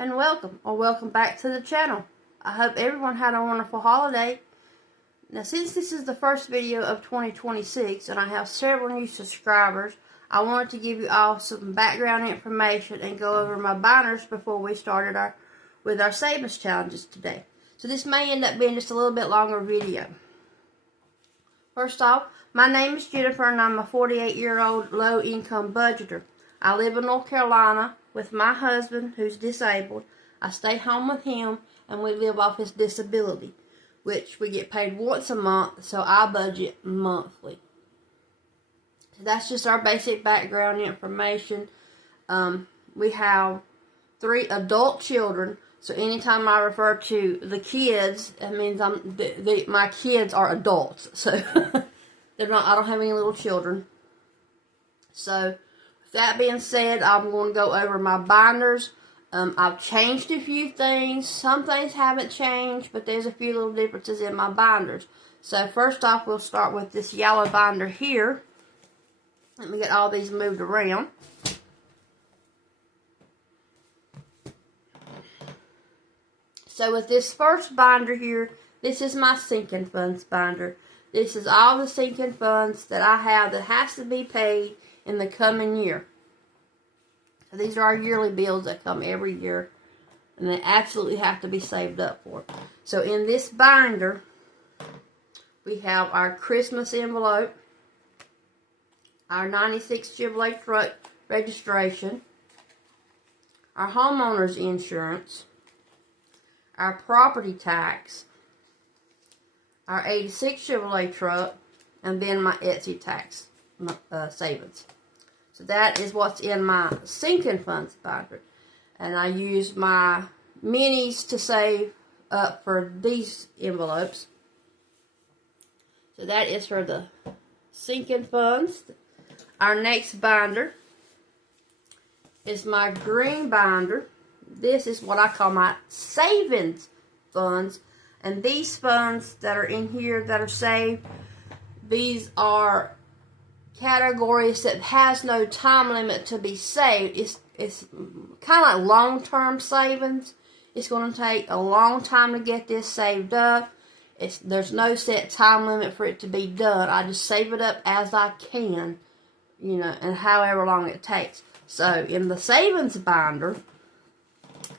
and welcome back to the channel. I hope everyone had a wonderful holiday. Now, since this is the first video of 2026 and I have several new subscribers, I wanted to give you all some background information and go over my binders before we started with our savings challenges today. So this may end up being just a little bit longer video. First off, my name is Jennifer and I'm a 48-year-old low-income budgeter. I live in North Carolina with my husband who's disabled. I stay home with him and we live off his disability, which we get paid once a month, so I budget monthly. So that's just our basic background information. We have 3 adult children, so anytime I refer to the kids, that means my kids are adults. So they're not. I don't have any little children. So with that being said, I'm going to go over my binders. I've changed a few things. Some things haven't changed, but there's a few little differences in my binders. So first off, we'll start with this yellow binder here. Let me get all these moved around. So with this first binder here, this is my sinking funds binder. This is all the sinking funds that I have that has to be paid in the coming year. So these are our yearly bills that come every year, and they absolutely have to be saved up for. So in this binder, we have our Christmas envelope, our 96 Chevrolet truck registration, our homeowner's insurance, our property tax, our 86 Chevrolet truck, and then my Esty tax savings. So that is what's in my sinking funds binder. And I use my minis to save up for these envelopes. So that is for the sinking funds. Our next binder is my green binder. This is what I call my savings funds. And these funds that are in here that are saved, these are categories that has no time limit to be saved. It's kind of like long-term savings. It's going to take a long time to get this saved up. There's no set time limit for it to be done. I just save it up as I can, and however long it takes. So in the savings binder,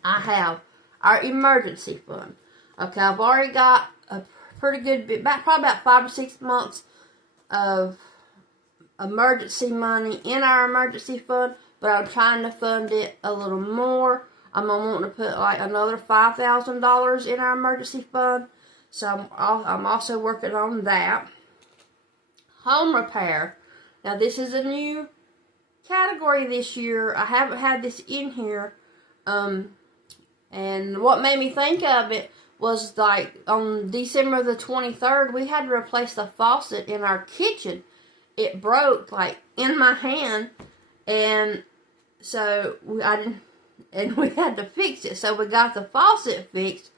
I have our emergency fund. Okay, I've already got a pretty good bit, probably about 5 or 6 months of emergency money in our emergency fund, but I'm trying to fund it a little more. I'm wanting to put like another $5,000 in our emergency fund, so I'm also working on that. Home repair. Now this is a new category this year. I haven't had this in here, and what made me think of it was like on December the 23rd, we had to replace the faucet in our kitchen. It broke like in my hand, and so we had to fix it. So we got the faucet fixed,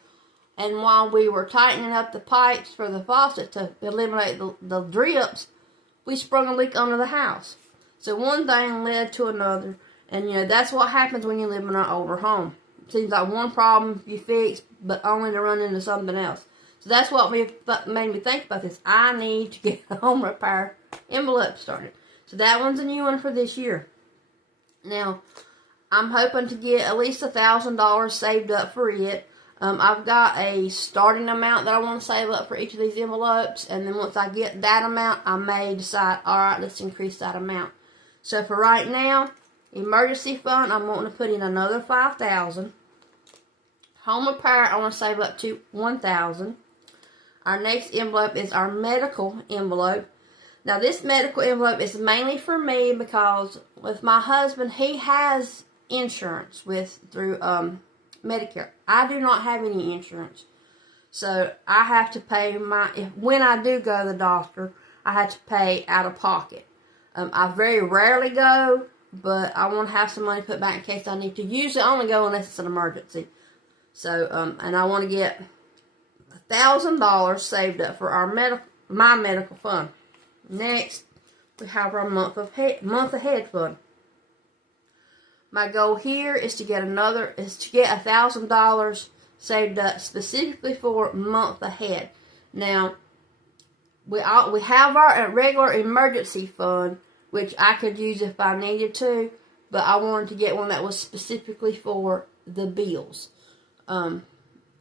and while we were tightening up the pipes for the faucet to eliminate the drips, we sprung a leak under the house. So one thing led to another, and that's what happens when you live in an older home. It seems like one problem you fix, but only to run into something else. So that's what made me think about this. I need to get a home repair envelope started. So that one's a new one for this year. Now, I'm hoping to get at least $1,000 saved up for it. I've got a starting amount that I want to save up for each of these envelopes, and then once I get that amount, I may decide, alright, let's increase that amount. So for right now, emergency fund, I'm wanting to put in another $5,000. Home repair, I want to save up to $1,000. Our next envelope is our medical envelope. Now this medical envelope is mainly for me because with my husband, he has insurance through Medicare. I do not have any insurance. So I have to pay when I do go to the doctor, I have to pay out of pocket. I very rarely go, but I want to have some money put back in case I need to. Usually I only go unless it's an emergency. So, and I want to get $1,000 saved up for my medical fund. Next, we have our month ahead fund. My goal here is to get $1,000 saved up specifically for a month ahead. Now, we have our regular emergency fund, which I could use if I needed to, but I wanted to get one that was specifically for the bills. Our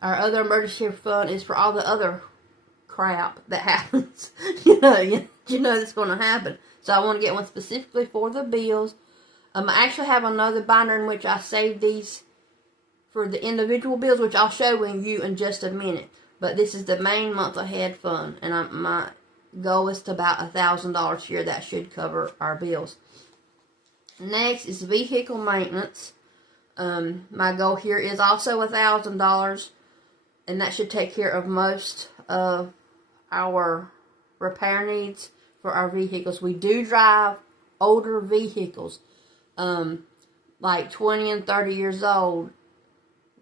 other emergency fund is for all the other crap that happens. you know that's going to happen. So I want to get one specifically for the bills. I actually have another binder in which I save these for the individual bills, which I'll show you in just a minute. But this is the main month ahead fund, and my goal is to about $1,000 a year. That should cover our bills. Next is vehicle maintenance. My goal here is also $1,000, and that should take care of most of our repair needs for our vehicles. We do drive older vehicles, like 20 and 30 years old.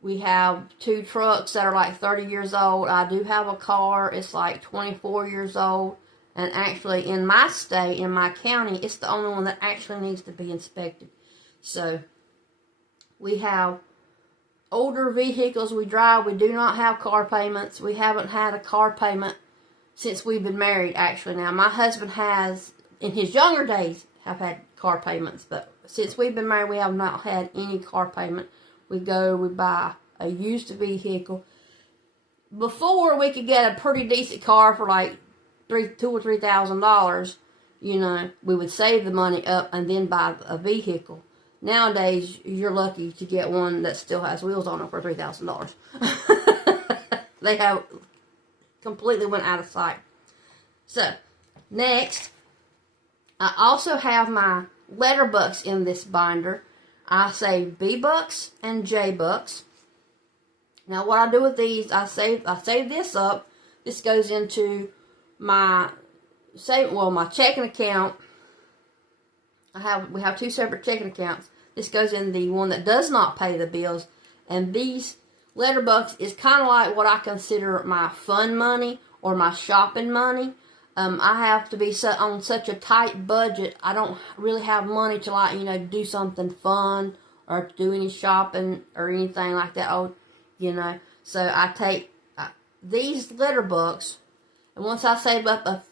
We have 2 trucks that are like 30 years old. I do have a car. It's like 24 years old. And actually, in my state, in my county, it's the only one that actually needs to be inspected. So, we have older vehicles we drive. We do not have car payments. We haven't had a car payment since we've been married, actually. Now, my husband has, in his younger days, have had car payments. But since we've been married, we have not had any car payment. We buy a used vehicle. Before, we could get a pretty decent car for like $2,000 or $3,000. We would save the money up and then buy a vehicle. Nowadays, you're lucky to get one that still has wheels on it for $3,000. They have completely went out of sight. So, next, I also have my letter bucks in this binder. I save B-bucks and J-bucks. Now, what I do with these, I save this up. This goes into my checking account. We have 2 separate checking accounts. This goes in the one that does not pay the bills, and these letter bucks is kind of like what I consider my fun money or my shopping money. I have to be on such a tight budget. I don't really have money to do something fun or do any shopping or anything like that. So I take these letter bucks, and once I save up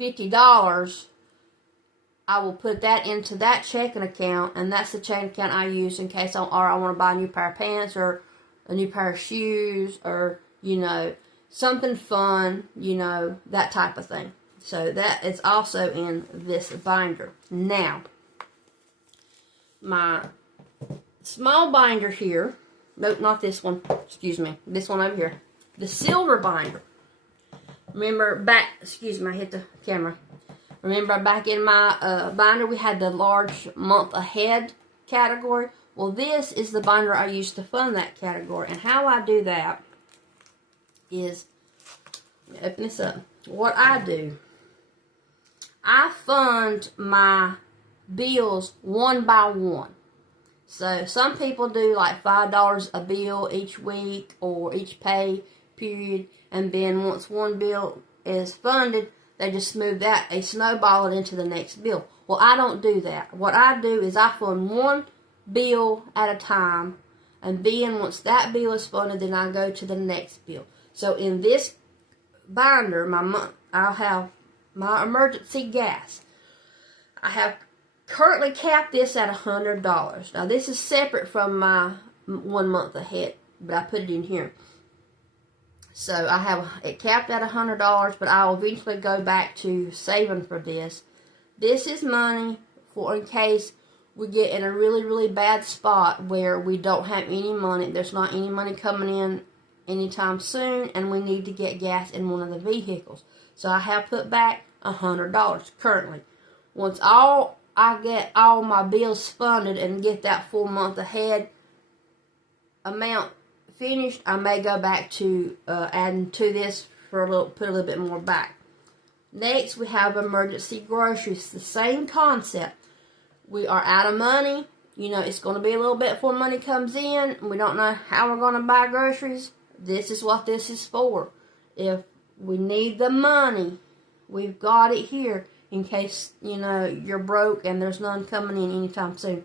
$50, I will put that into that checking account, and that's the checking account I use in case I want to buy a new pair of pants or a new pair of shoes or, something fun, that type of thing. So that is also in this binder. Now, my small binder here, nope, not this one, excuse me, this one over here, the silver binder. Remember I hit the camera. Remember back in my binder we had the large month ahead category? Well, this is the binder I use to fund that category. And how I do that is, open this up. What I do, I fund my bills one by one. So some people do like $5 a bill each week or each pay period, and then once one bill is funded, they just move that, they snowball it into the next bill. Well, I don't do that. What I do is I fund one bill at a time, and then once that bill is funded, then I go to the next bill. So in this binder, I'll have my emergency gas. I have currently capped this at $100. Now this is separate from my 1 month ahead, but I put it in here. So I have it capped at $100, but I will eventually go back to saving for this. This is money for in case we get in a really, really bad spot where we don't have any money. There's not any money coming in anytime soon, and we need to get gas in one of the vehicles. So I have put back $100 currently. Once I get all my bills funded and get that full month ahead amount finished, I may go back to adding to this for put a little bit more back. Next, we have emergency groceries. The same concept. We are out of money. It's going to be a little bit before money comes in. We don't know how we're going to buy groceries. This is what this is for. If we need the money, we've got it here in case, you're broke and there's none coming in anytime soon.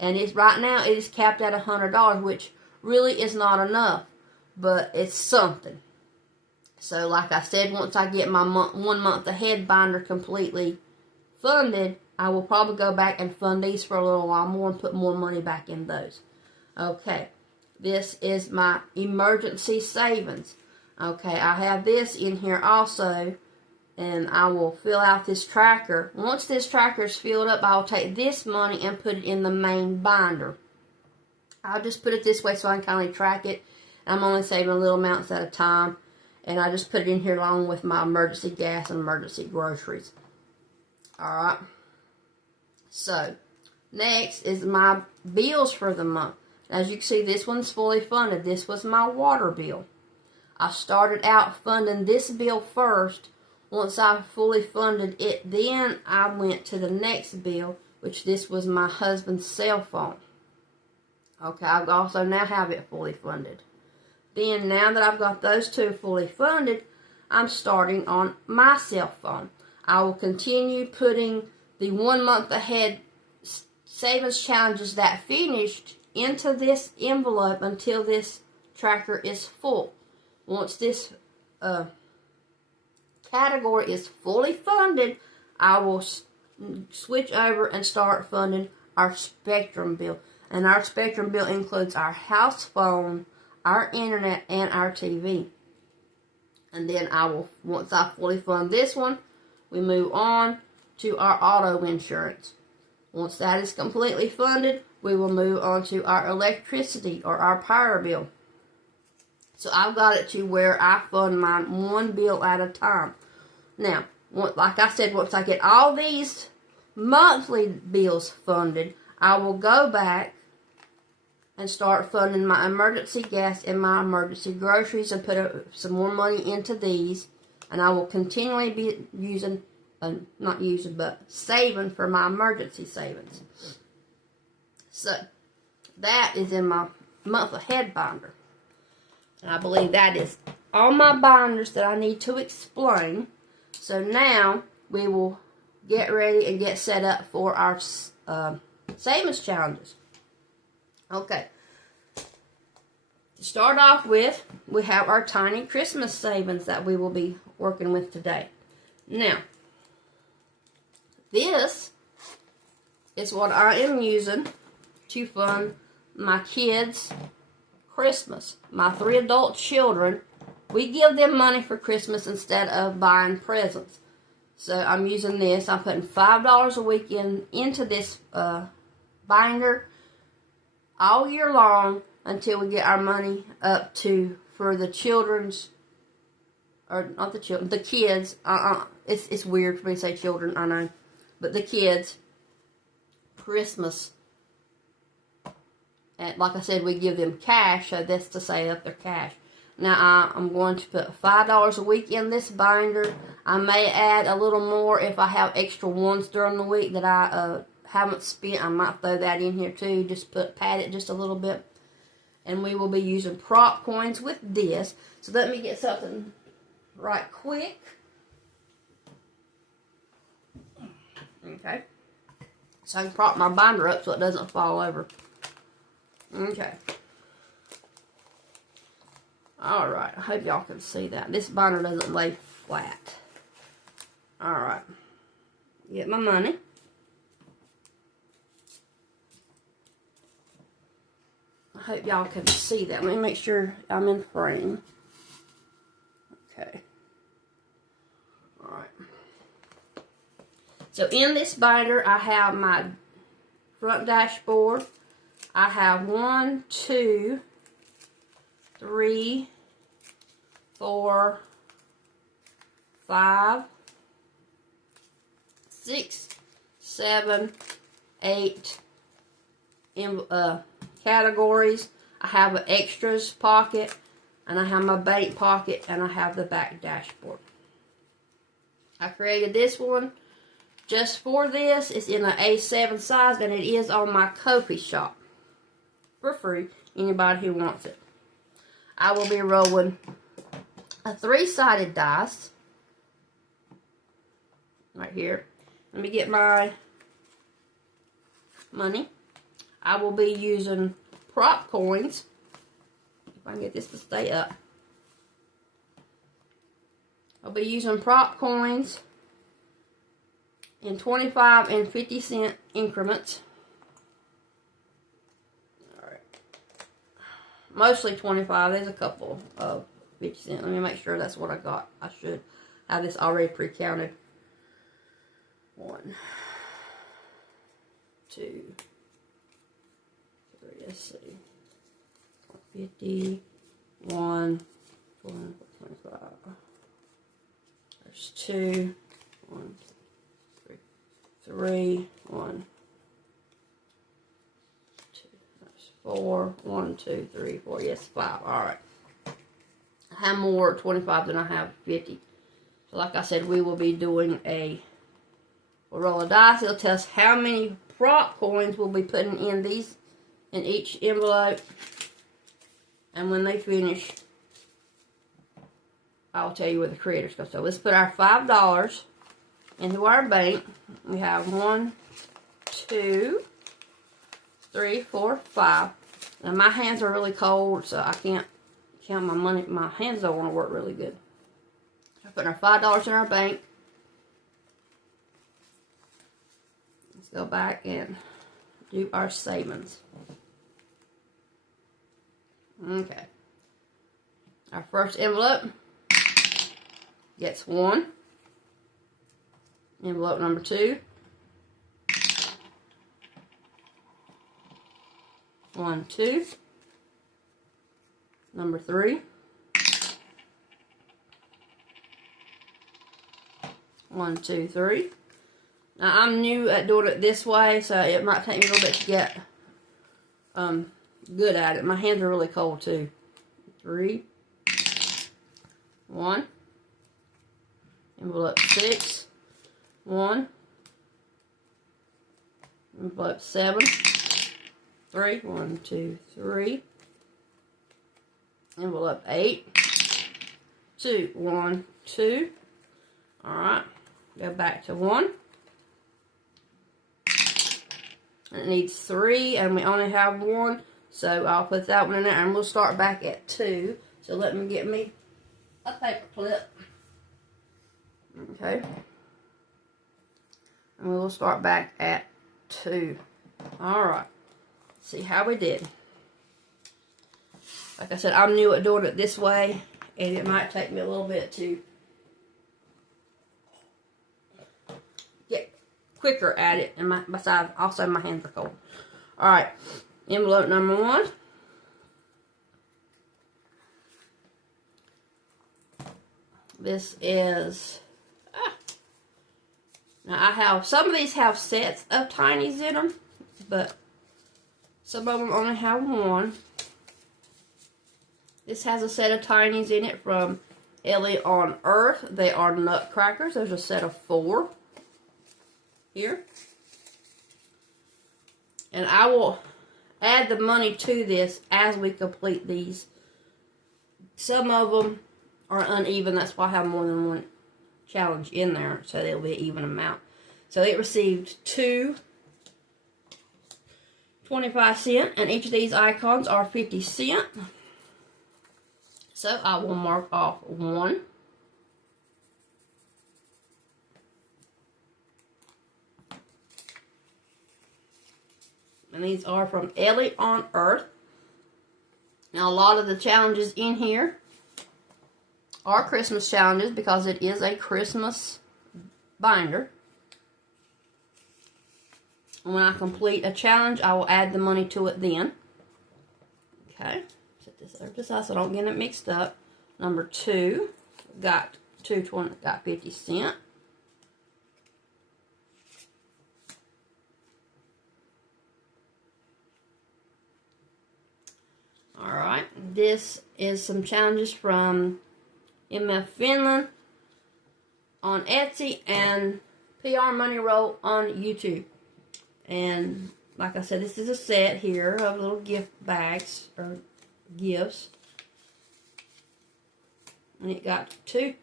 And it's right now it is capped at $100, which really is not enough, but it's something. So like I said, once I get my 1 month ahead binder completely funded, I will probably go back and fund these for a little while more and put more money back in those. Okay, this is my emergency savings. Okay, I have this in here also, and I will fill out this tracker. Once this tracker is filled up, I'll take this money and put it in the main binder. I'll just put it this way so I can kind of track it. I'm only saving little amounts at a time. And I just put it in here along with my emergency gas and emergency groceries. Alright. So, next is my bills for the month. As you can see, this one's fully funded. This was my water bill. I started out funding this bill first. Once I fully funded it, then I went to the next bill, which this was my husband's cell phone. Okay, I also now have it fully funded. Then, now that I've got those two fully funded, I'm starting on my cell phone. I will continue putting the 1 month ahead savings challenges that finished into this envelope until this tracker is full. Once this category is fully funded, I will switch over and start funding our Spectrum bill. And our Spectrum bill includes our house phone, our internet, and our TV. And then once I fully fund this one, we move on to our auto insurance. Once that is completely funded, we will move on to our electricity or our power bill. So I've got it to where I fund mine one bill at a time. Now, like I said, once I get all these monthly bills funded, I will go back and start funding my emergency gas and my emergency groceries and put some more money into these. And I will continually be saving for my emergency savings. So, that is in my month ahead binder. And I believe that is all my binders that I need to explain. So now, we will get ready and get set up for our savings challenges. Okay. To start off with, we have our tiny Christmas savings that we will be working with today. Now, this is what I am using to fund my kids' Christmas. My 3 adult children, we give them money for Christmas instead of buying presents. So I'm using this. I'm putting $5 a week into this binder all year long until we get our money up to, for the children's, or not the children, the kids. It's weird for me to say children, I know, but the kids' Christmas. And like I said, we give them cash, so that's to save up their cash. Now I'm going to put $5 a week in this binder. I may add a little more if I have extra ones during the week that I haven't spent. I might throw that in here too. Just pad it just a little bit. And we will be using prop coins with this. So let me get something right quick. Okay. So I can prop my binder up so it doesn't fall over. Okay. Alright, I hope y'all can see that. This binder doesn't lay flat. Alright. Get my money. I hope y'all can see that. Let me make sure I'm in frame. Okay. Alright. So in this binder, I have my front dashboard. I have 1, 2, 3, 4, 5, 6, 7, 8 categories. I have an extras pocket, and I have my bank pocket, and I have the back dashboard. I created this one just for this. It's in an A7 size, and it is on my Ko-fi shop for free. Anybody who wants it. I will be rolling a 3-sided dice right here. Let me get my money. I will be using prop coins. If I can get this to stay up. I'll be using prop coins in 25 and 50 cent increments. Alright. Mostly 25. There's a couple of 50 cent. Let me make sure that's what I got. I should have this already pre-counted. 1, 2, 3, let's see. 50, 1, 25. There's 2, 1, 2, 3, 1, 2, there's 4, 1, 2, 3, 4, yes, 5. Alright. I have more 25 than I have 50. So like I said, we will be doing we'll roll a dice. It'll tell us how many prop coins we'll be putting in each envelope. And when they finish, I'll tell you where the creators go. So let's put our $5 into our bank. We have 1, 2, 3, 4, 5. Now my hands are really cold, so I can't count my money. My hands don't want to work really good. So putting our $5 in our bank. Let's go back and do our savings. Okay. Our first envelope gets 1. Envelope number 2. 1, 2. Number 3. 1, 2, 3. Now I'm new at doing it this way, so it might take me a little bit to get good at it. My hands are really cold too. 3. 1. Envelope 6. 1. Envelope 7. 3. 1, 2, 3. Envelope 8. 2. 1, 2. Alright. Go back to 1. It needs 3, and we only have 1. So I'll put that one in there, and we'll start back at 2. So let me get me a paper clip. Okay. And we will start back at 2. Alright. See how we did. Like I said, I'm new at doing it this way, and it might take me a little bit to get quicker at it. And besides, also my hands are cold. Alright. Envelope number 1. This is, now some of these have sets of tinies in them, but some of them only have 1. This has a set of tinies in it from Ellie on Earth. They are nutcrackers. There's a set of 4 here. And I will add the money to this as we complete these. Some of them are uneven. That's why I have more than one challenge in there, so they'll be an even amount. So it received 2 25 cents, and each of these icons are 50 cents. So I will mark off 1. And these are from Ellie on Earth. Now a lot of the challenges in here are Christmas challenges because it is a Christmas binder. And when I complete a challenge, I will add the money to it then. Okay. Set this over to the side so I don't get it mixed up. Number 2 got 50 cents. Alright, this is some challenges from MHFinland on Etsy and PR Money Roll on YouTube. And like I said, this is a set here of little gift bags or gifts. And it got 2.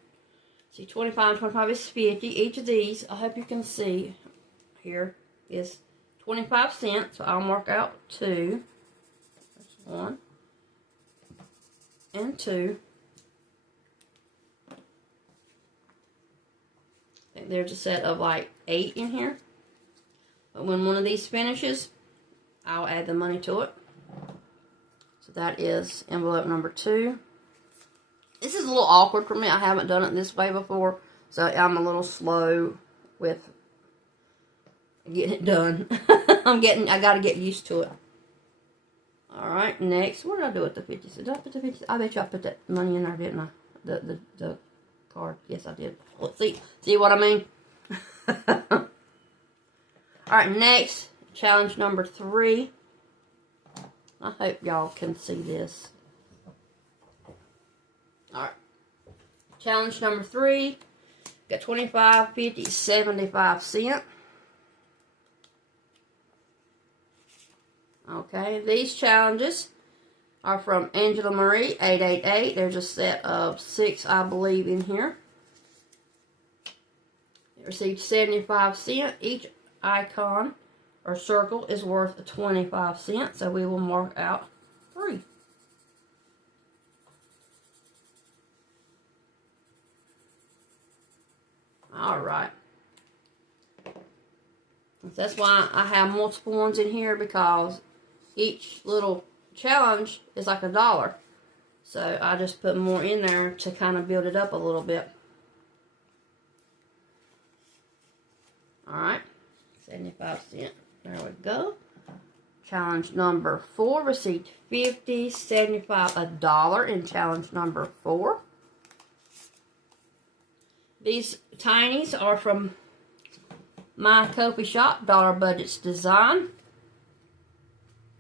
See, 25 and 25 is 50. Each of these, I hope you can see, here is 25 cents. So I'll mark out 2. There's 1 and 2. I think there's a set of like 8 in here. But when one of these finishes, I'll add the money to it. So that is envelope number 2. This is a little awkward for me. I haven't done it this way before, so I'm a little slow with getting it done. I gotta get used to it. Alright, next, what did I do with the 50 cents? Did I put the 50 cents? I bet you I put that money in there, didn't I? The card. Yes, I did. Let's see what I mean? Alright, next, challenge number 3. I hope y'all can see this. Alright. Challenge number 3. Got 25, 50, 75 cents. Okay, these challenges are from Angela Marie, 888. There's a set of 6, I believe, in here. It received 75 cents. Each icon or circle is worth 25 cents, so we will mark out 3. Alright. That's why I have multiple ones in here, because each little challenge is like $1. So I just put more in there to kind of build it up a little bit. Alright. 75 cents. There we go. Challenge number 4 received 50, 75, $1 in challenge number 4. These tinies are from my Kofi shop, Dollar Budget's Design.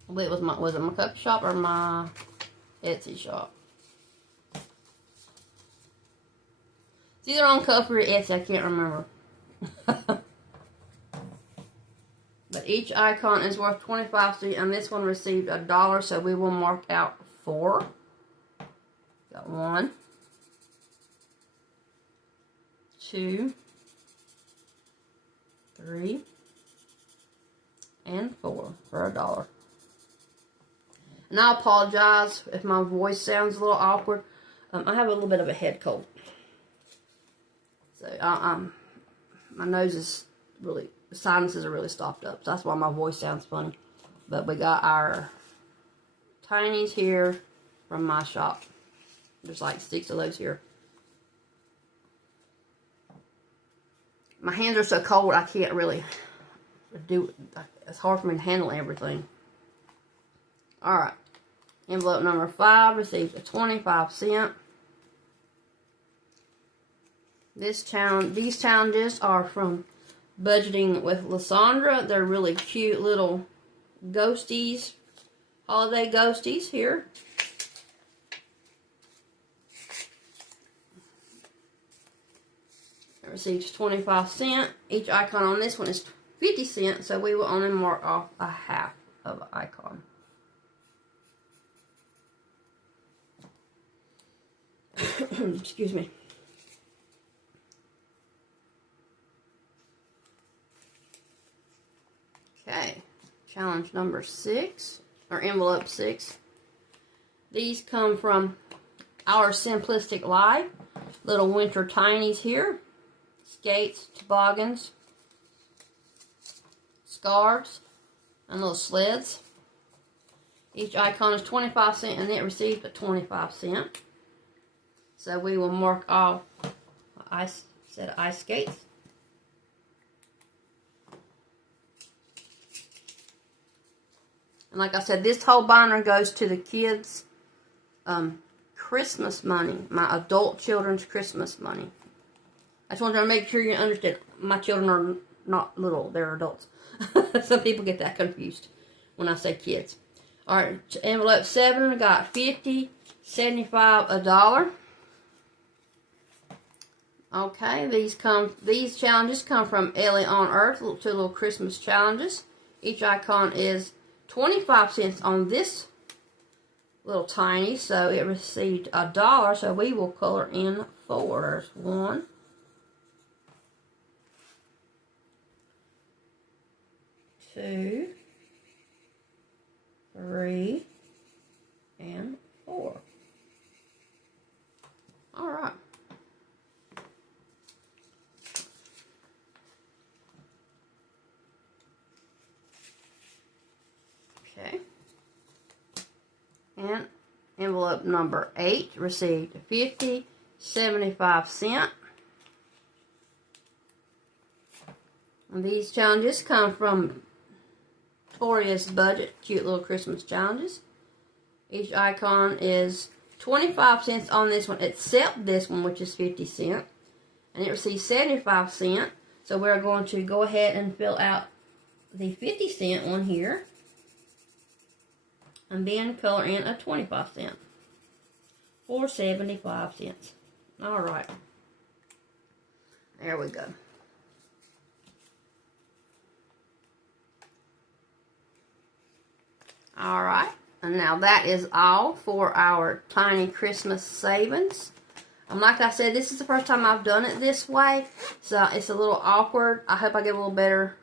I believe it was it my Kofi shop or my Etsy shop? It's either on Kofi or Etsy, I can't remember. But each icon is worth 25 cents, and this one received $1, so we will mark out 4. Got 1, 2, 3, and 4 for $1. And I apologize if my voice sounds a little awkward. I have a little bit of a head cold. So, my nose is really, the sinuses are really stopped up. So that's why my voice sounds funny. But we got our tinies here from my shop. There's like 6 of those here. My hands are so cold, I can't really do, it's hard for me to handle everything. Alright. Envelope number 5 received a 25 cent. These challenges are from Budgeting with Lysandra. They're really cute little ghosties, holiday ghosties here. It receives 25 cents. Each icon on this one is 50 cents, so we will only mark off a half of an icon. Excuse me. Okay, challenge number 6, or envelope 6. These come from Our Simplistic Life. Little winter tinies here. Skates, toboggans, scarves, and little sleds. Each icon is 25 cents, and it received a 25 cent. So we will mark off a set of ice skates. And like I said, this whole binder goes to the kids' Christmas money, my adult children's Christmas money. I just wanted to make sure you understand. My children are not little, they're adults. Some people get that confused when I say kids. Alright, envelope 7, we got 50, 75, $1. Okay, these challenges come from Ellie on Earth, 2 little Christmas challenges. Each icon is 25 cents on this little tiny, so it received $1, so we will color in 4. There's 1, 2, 3, and 4. All right. Okay. And envelope number 8 received 50.75 And these challenges come from Toria's Budget, cute little Christmas challenges. Each icon is 25 cents on this one, except this one, which is 50 cents. And it receives 75 cents. So we're going to go ahead and fill out the 50 cent one here. And then color in a 25 cent for 75 cents. All right. There we go. All right. And now that is all for our tiny Christmas savings. Like I said, this is the first time I've done it this way. So it's a little awkward. I hope I get a little better,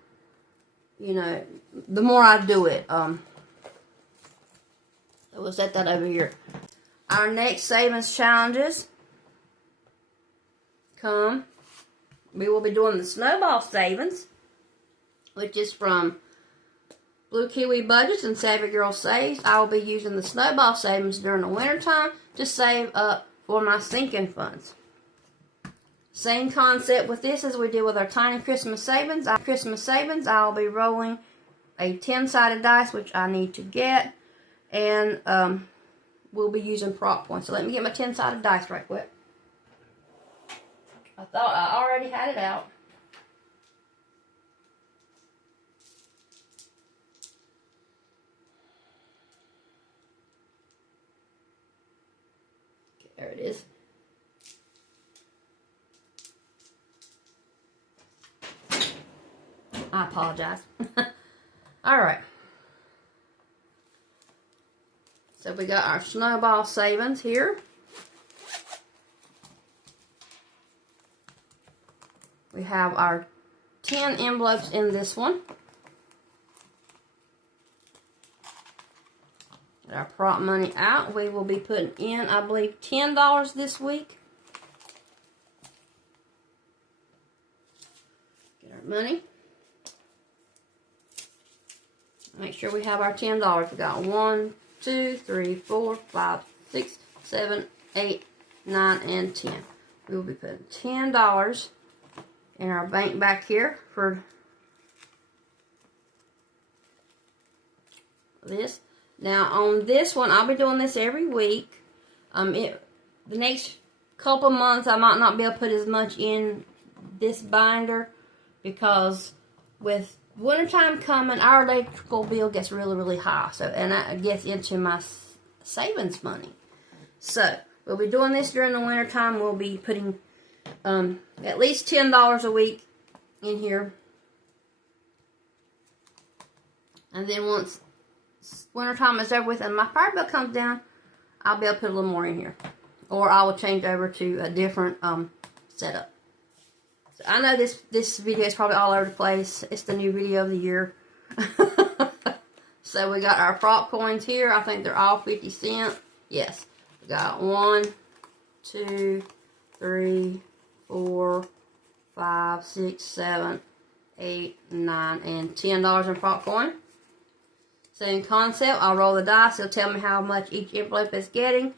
you know, the more I do it. We'll set that over here. Our next savings challenges come. We will be doing the Snowball savings, which is from Blue Kiwi Budgets and Savvy Girl Saves. I will be using the Snowball savings during the winter time to save up for my sinking funds. Same concept with this as we did with our tiny Christmas savings. I'll be rolling a 10-sided dice, which I need to get. And we'll be using prop points. So let me get my 10-sided dice right quick. I thought I already had it out. Okay, there it is. I apologize. All right. So we got our Snowball savings here. We have our 10 envelopes in this one. Get our prop money out. We will be putting in, I believe, $10 this week. Get our money. Make sure we have our $10. We got 1, 2, 3, 4, 5, 6, 7, 8, 9, and 10. We will be putting $10 in our bank back here for this. Now on this one, I'll be doing this every week. The next couple months, I might not be able to put as much in this binder because with wintertime coming, our electrical bill gets really, really high. So, and that gets into my savings money. So, we'll be doing this during the wintertime. We'll be putting at least $10 a week in here. And then once wintertime is over with and my power bill comes down, I'll be able to put a little more in here. Or I will change over to a different setup. So I know this video is probably all over the place. It's the new video of the year. So we got our prop coins here. I think they're all 50 cents. Yes. We got 1, 2, 3, 4, 5, 6, 7, 8, 9, and $10 in prop coin. Same concept. I'll roll the dice. It'll tell me how much each envelope is getting.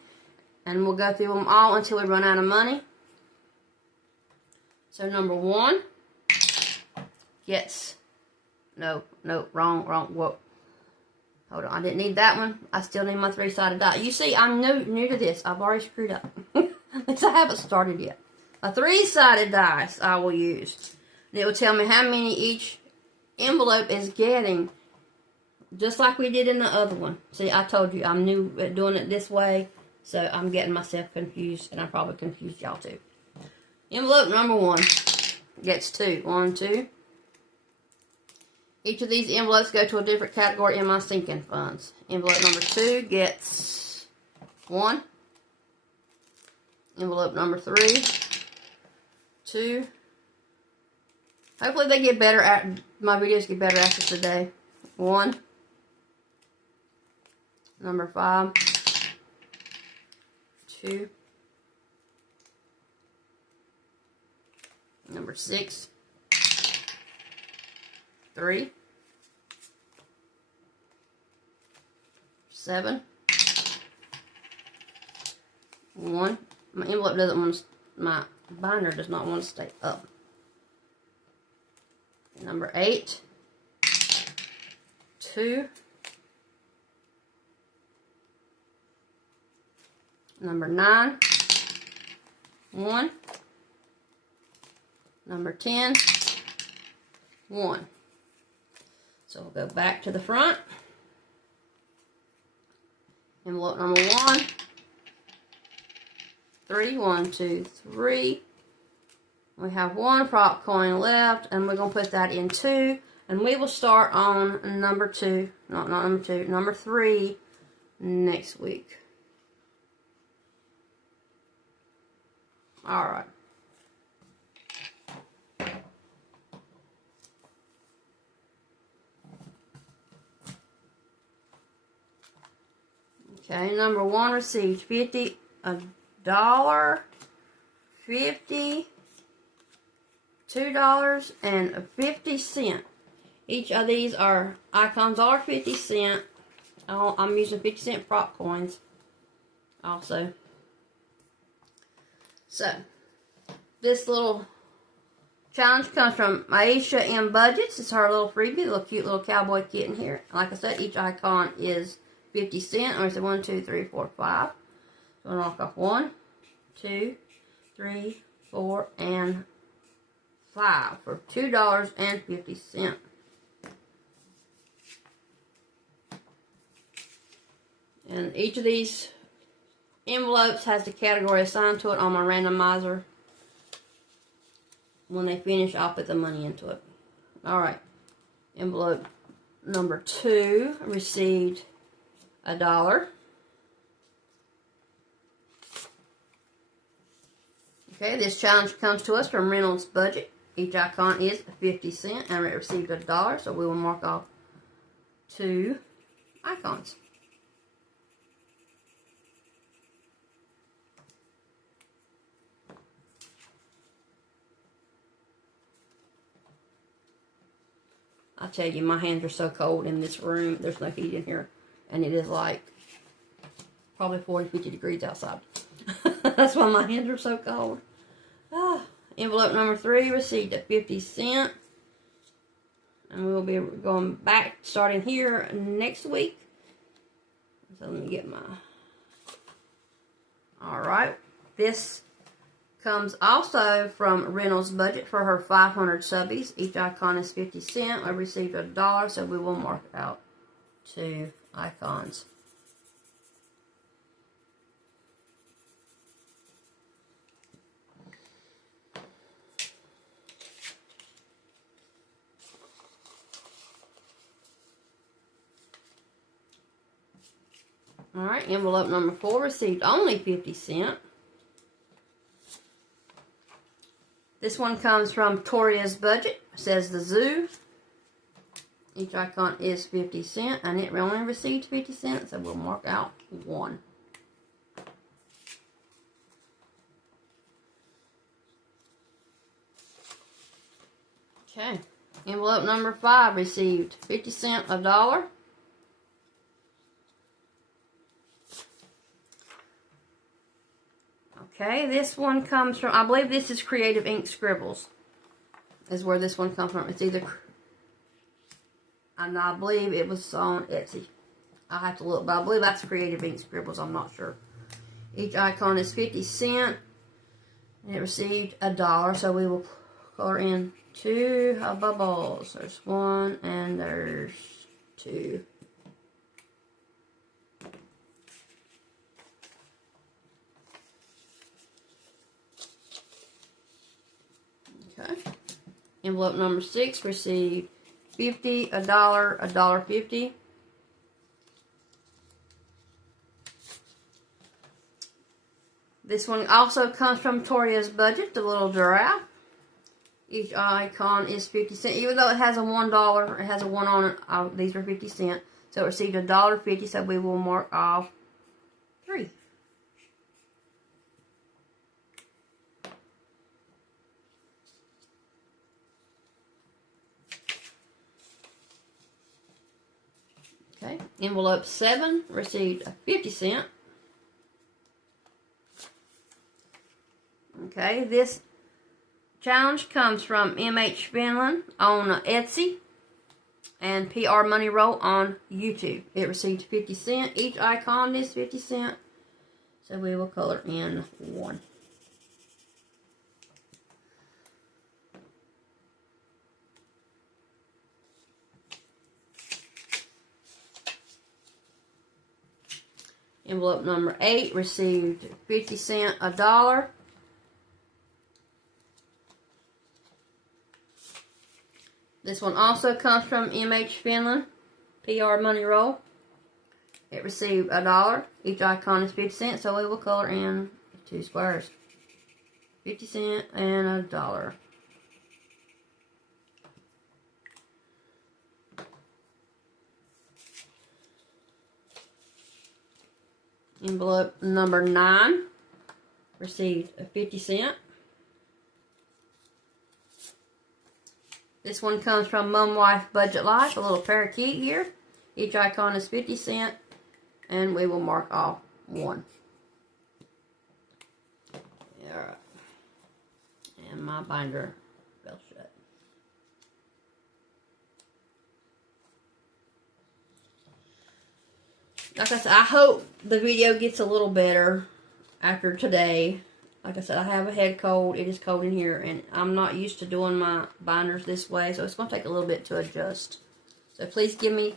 And we'll go through them all until we run out of money. So number 1 gets, no, wrong, whoa. Hold on, I didn't need that one. I still need my 3-sided die. You see, I'm new to this. I've already screwed up. At least I haven't started yet. A 3-sided dice I will use. And it will tell me how many each envelope is getting. Just like we did in the other one. See, I told you I'm new at doing it this way. So I'm getting myself confused. And I probably confused y'all too. Envelope number 1 gets 2. 1, 2. Each of these envelopes go to a different category in my sinking funds. Envelope number 2 gets 1. Envelope number 3, 2. Hopefully they get better my videos get better after today. 1. Number 5, 2. Number 6, 3, 7, 1. My envelope doesn't want to, my binder does not want to stay up. Number 8, 2, number 9, 1, number 10, 1. So we'll go back to the front. Envelope number 1, 3, 1, 2, 3. We have 1 prop coin left, and we're going to put that in 2, and we will start on number 2, not number 2, number 3 next week. All right. Okay, number 1 received 50, $1, 50, $2.50. Each of these are icons are 50 cents. I'm using 50 cent prop coins also. So, this little challenge comes from Aisha M. Budgets. It's her little freebie, little cute little cowboy kitten here. Like I said, each icon is 50 cents. Or is it 1, 2, 3, 4, 5? So we'll knock off 1, 2, 3, 4, and 5 for $2.50. And each of these envelopes has the category assigned to it on my randomizer. When they finish, I'll put the money into it. Alright. Envelope number 2 received $1. Okay, this challenge comes to us from Reynolds Budget. Each icon is 50 cents and it received $1, so we will mark off 2 icons. I tell you, my hands are so cold in this room. There's no heat in here. And it is like probably 40, 50 degrees outside. That's why my hands are so cold. Envelope number 3 received a 50 cent. And we'll be going back starting here next week. So let me get my... Alright. This comes also from Reynolds Budget for her 500 subbies. Each icon is 50 cents. I received $1, so we will mark out 2 icons. Alright, envelope number 4 received only 50 cents. This one comes from Toria's Budget. It says the zoo. Each icon is 50 cents, and it only received 50 cents, so we'll mark out 1. Okay, envelope number 5 received 50 cents, $1. Okay, this one comes from, I believe this is Creative Ink Scribbles, is where this one comes from. It's either, and I believe it was on Etsy. I'll have to look, but I believe that's Creative Ink Scribbles. I'm not sure. Each icon is 50 cents, and it received $1, so we will color in 2 bubbles. There's 1, and there's 2. Okay. Envelope number 6 received 50, $1, $1.50. This one also comes from Toria's Budget, the little giraffe. Each icon is 50 cents. Even though it has a $1, it has a 1 on it. These are 50 cents. So it received $1.50, so we will mark off 3. Okay, envelope 7 received a 50 cent. Okay, this challenge comes from MHFinland on Etsy and PR Money Roll on YouTube. It received 50 cents. Each icon is 50 cents. So we will color in 1. Envelope number 8 received 50 cents, $1. This one also comes from MHFinland, PR Money Roll. It received $1. Each icon is 50 cents, so we will color in 2 squares. 50 cents and $1. Envelope number 9 received a 50 cent. This one comes from Mum Wife Budget Life, a little parakeet here. Each icon is 50 cents, and we will mark off 1. Alright. And my binder fell shut. Like I said, I hope the video gets a little better after today. Like I said, I have a head cold. It is cold in here, and I'm not used to doing my binders this way, so it's going to take a little bit to adjust. So please give me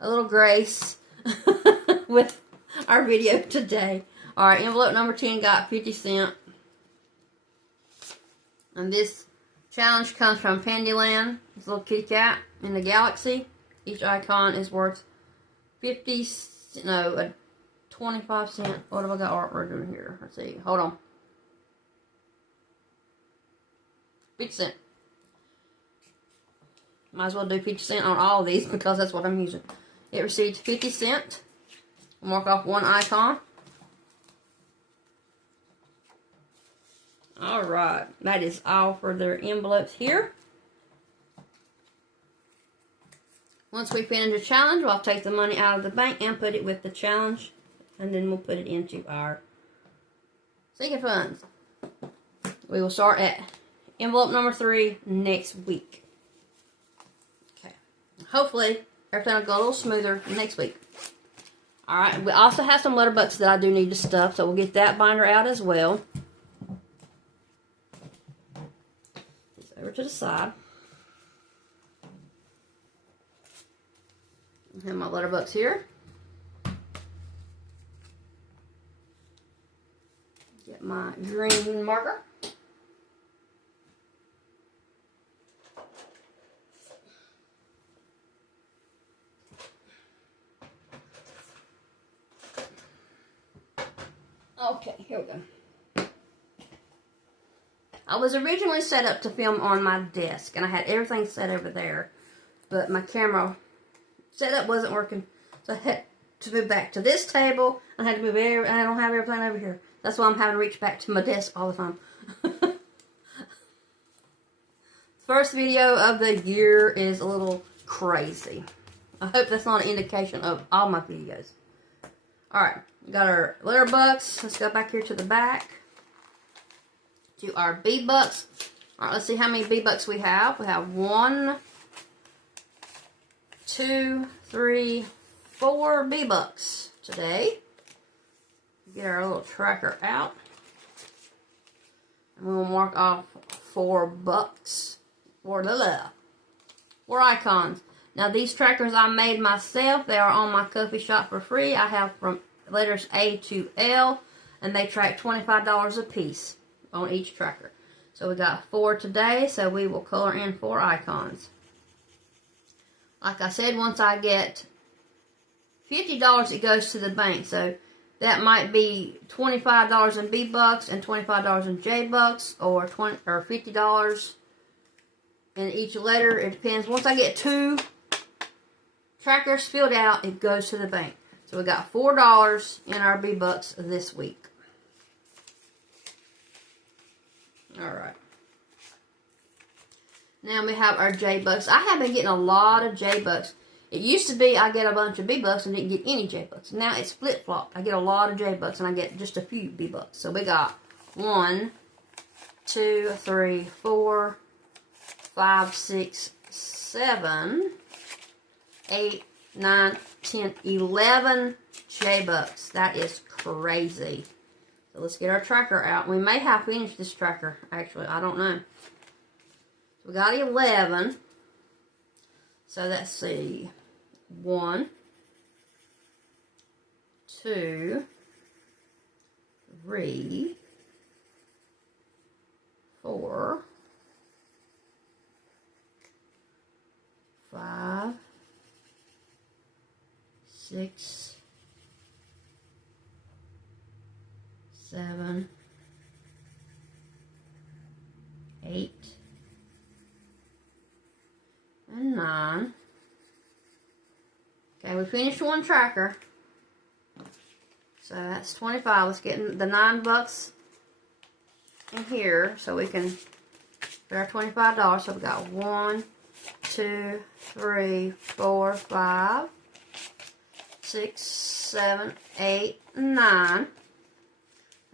a little grace with our video today. Alright, envelope number 10 got 50 cents. And this challenge comes from Pandyland. This little kitty cat in the galaxy. Each icon is worth 25 cents. What have I got artwork in here? Let's see. Hold on. 50 cents. Might as well do 50 cents on all of these because that's what I'm using. It received 50 cents. Mark off 1 icon. Alright. That is all for their envelopes here. Once we finish the challenge, we'll take the money out of the bank and put it with the challenge. And then we'll put it into our sinking funds. We will start at envelope number 3 next week. Okay. Hopefully, everything will go a little smoother next week. Alright, we also have some letter bucks that I do need to stuff, so we'll get that binder out as well. This over to the side. I have my letter bucks here. Get my green marker. Okay, here we go. I was originally set up to film on my desk, and I had everything set over there, but my camera setup wasn't working, so I had to move back to this table. I had to move and I don't have everything over here. That's why I'm having to reach back to my desk all the time. First video of the year is a little crazy. I hope that's not an indication of all my videos. Alright, we got our letter bucks. Let's go back here to the back. To our bee bucks. Alright, let's see how many bee bucks we have. We have 1, 2, 3, 4 bee bucks today. Get our little tracker out. And we'll mark off 4 bucks for the left. 4 icons. Now these trackers I made myself. They are on my Ko-fi shop for free. I have from letters A to L. And they track $25 a piece on each tracker. So we got 4 today. So we will color in 4 icons. Like I said, once I get $50, it goes to the bank. So that might be $25 in B bucks and $25 in J bucks, or $50 in each letter. It depends. Once I get 2 trackers filled out, it goes to the bank. So we got $4 in our B-Bucks this week. Alright. Now we have our J-Bucks. I have been getting a lot of J-Bucks. It used to be I get a bunch of B-Bucks and didn't get any J-Bucks. Now it's flip-flop. I get a lot of J-Bucks and I get just a few B-Bucks. So we got 1, 2, 3, 4, 5, 6, 7, 8, 9, 10, 11 J-Bucks. That is crazy. So let's get our tracker out. We may have finished this tracker, actually. I don't know. So we got 11. So let's see. 1, 2, 3, 4, 5, 6, 7, 8, and 9. Okay, we finished one tracker. So that's 25. Let's get the $9 in here so we can put our $25. So we got 1, 2, 3, 4, 5, 6, 7, 8, 9.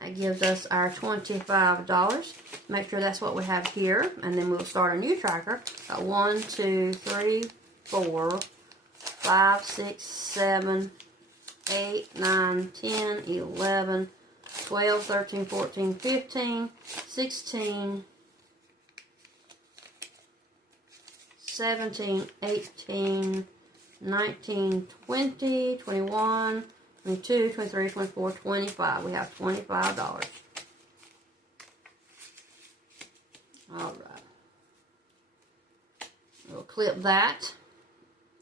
That gives us our $25. Make sure that's what we have here. And then we'll start a new tracker. Got 1, 2, 3, 4, 5, 6, 7, 8, 9, 10, 11, 12, 13, 14, 15, 16, 17, 18, 19, 20, 21, 22, 23, 24, 25. We have $25. Alright. We'll clip that.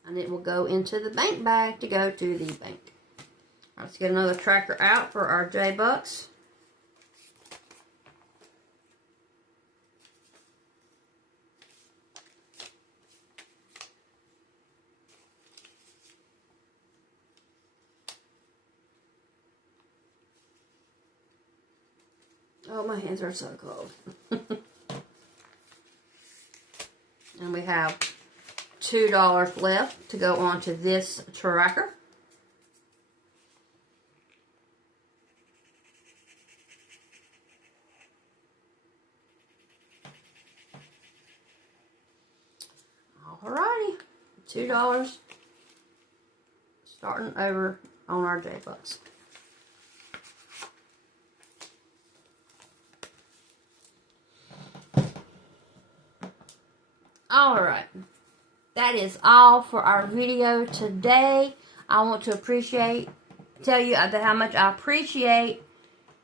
And it will go into the bank bag to go to the bank. Let's get another tracker out for our J-Bucks. Oh, my hands are so cold. And we have $2 left to go on to this tracker. Alrighty, $2 starting over on our J-Bucks. Alright, that is all for our video today. I want to tell you how much I appreciate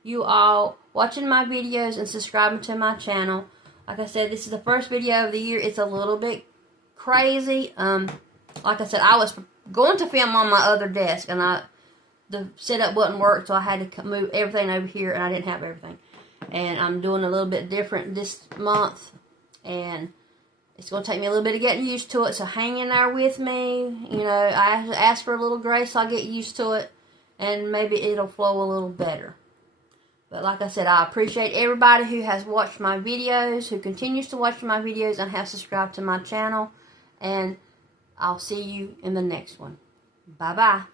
you all watching my videos and subscribing to my channel. Like I said, this is the first video of the year. It's a little bit crazy. Like I said, I was going to film on my other desk, and the setup wouldn't work, so I had to move everything over here, and I didn't have everything. And I'm doing a little bit different this month, and it's going to take me a little bit of getting used to it, so hang in there with me. You know, I ask for a little grace, so I'll get used to it, and maybe it'll flow a little better. But like I said, I appreciate everybody who has watched my videos, who continues to watch my videos, and has subscribed to my channel. And I'll see you in the next one. Bye-bye.